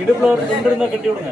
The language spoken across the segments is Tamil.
இடுப்புல ஒரு துண்டு இருந்தா கட்டி விடுங்க.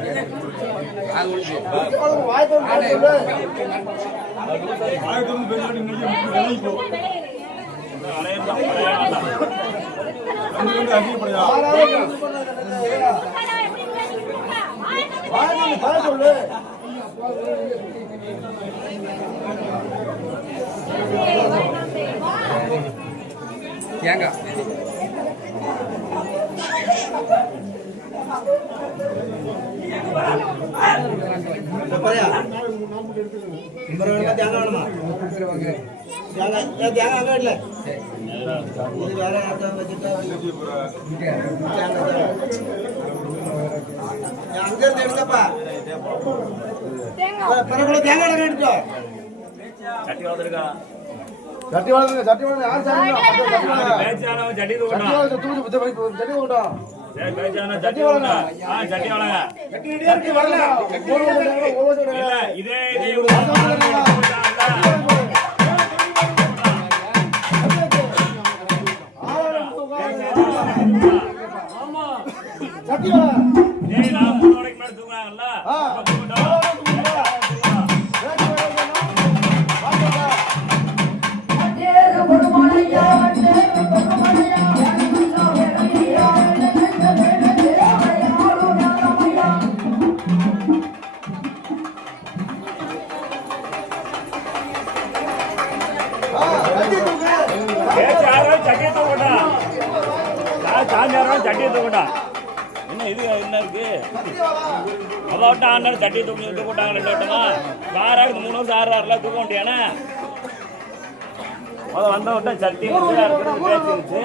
என்ன இது என்ன இருக்கு அதான் ஆனாலும் சட்டி தூக்கி தூக்கிட்டாங்க 2 வட்டமா 6 3 வருஷம் 6 தூக்க முடியானே அதை வந்த விட்டா சட்டி பேசிருச்சு.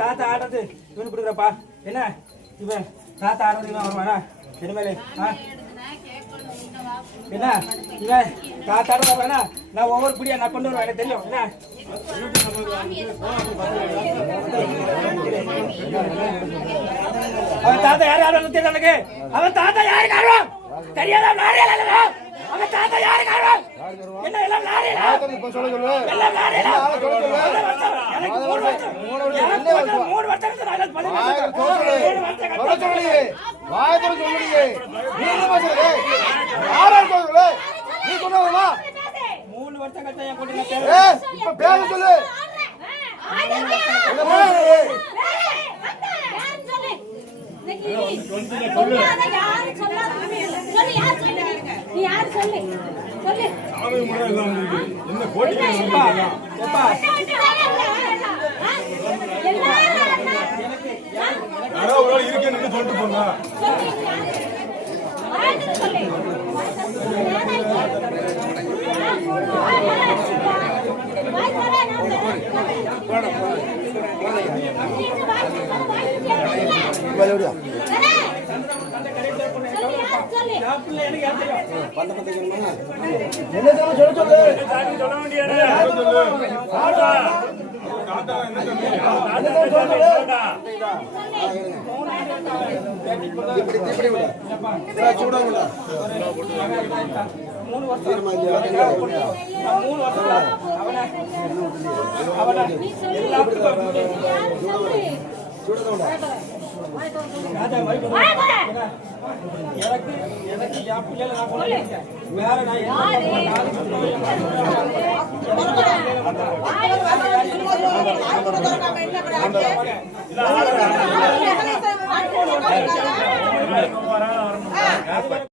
தாத்தா ஆடுறது இவனு கொடுக்குறப்பா என்ன இவன் தாத்தா ஆடுறது இவன் வருவானா இனிமேலே என்ன இவன் தாத்தா ஆடுறது வருவானா நான் ஒவ்வொரு பிடியா நான் கொண்டு வருவேன் எனக்கு தெரியும் என்ன அவன் தாத்தா யாரு ஆடுவான்னு தெரியும் எனக்கு அவன் தாத்தா யாருக்கு ஆடுவான் தெரியாத அவன் தாத்தா யாருக்கு ஆடுவான் என்ன எல்லாம் லாரியா? இப்ப சொல்ல சொல்லு. எல்லாம் லாரியா? ஆளை சொல்ல சொல்லு. எனக்கு 3 வருஷம் 3 வருஷத்துக்கு நான் 10 வாயை திறந்து சொல்ல சொல்லுங்க. வாயை திறந்து சொல்லுங்க. நீ என்ன பேசுறது? யாரை சொல்லுங்க? நீ சொன்னவமா? 3 வருஷம் கட்ட என் கொண்டு இப்ப பேச சொல்லு. என்ன பேசுறது? என்ன போட்டி யாரோ ஒரு ஆள் இருக்கேன்னு சொல்லிட்டு போங்க. என்ன சொல்ல சொல்லு. சொல்ல வேண்டியது